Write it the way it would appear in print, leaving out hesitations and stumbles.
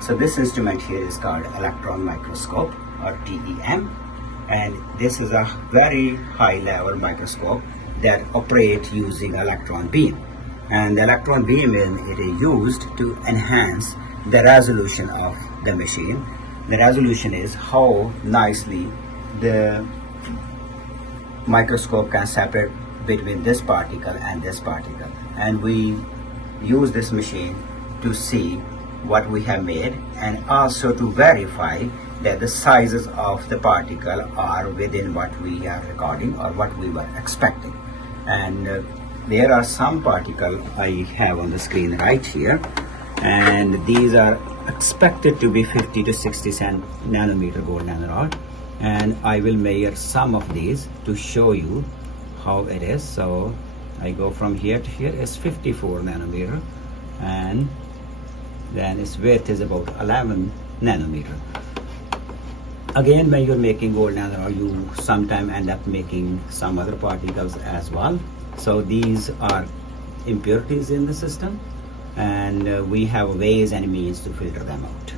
So this instrument here is called Electron Microscope, or TEM, and this is a very high level microscope that operates using electron beam. And the electron beam it is used to enhance the resolution of the machine. The resolution is how nicely the microscope can separate between this particle and this particle. And we use this machine to see what we have made, and also to verify that the sizes of the particle are within what we are recording or what we were expecting. And there are some particles I have on the screen right here, and these are expected to be 50 to 60 nanometer gold nanorod, and I will measure some of these to show you how it is. So I go from here to here is 54 nanometer, and then its width is about 11 nanometer. Again, when you're making gold nanorod, you sometimes end up making some other particles as well. So these are impurities in the system, and we have ways and means to filter them out.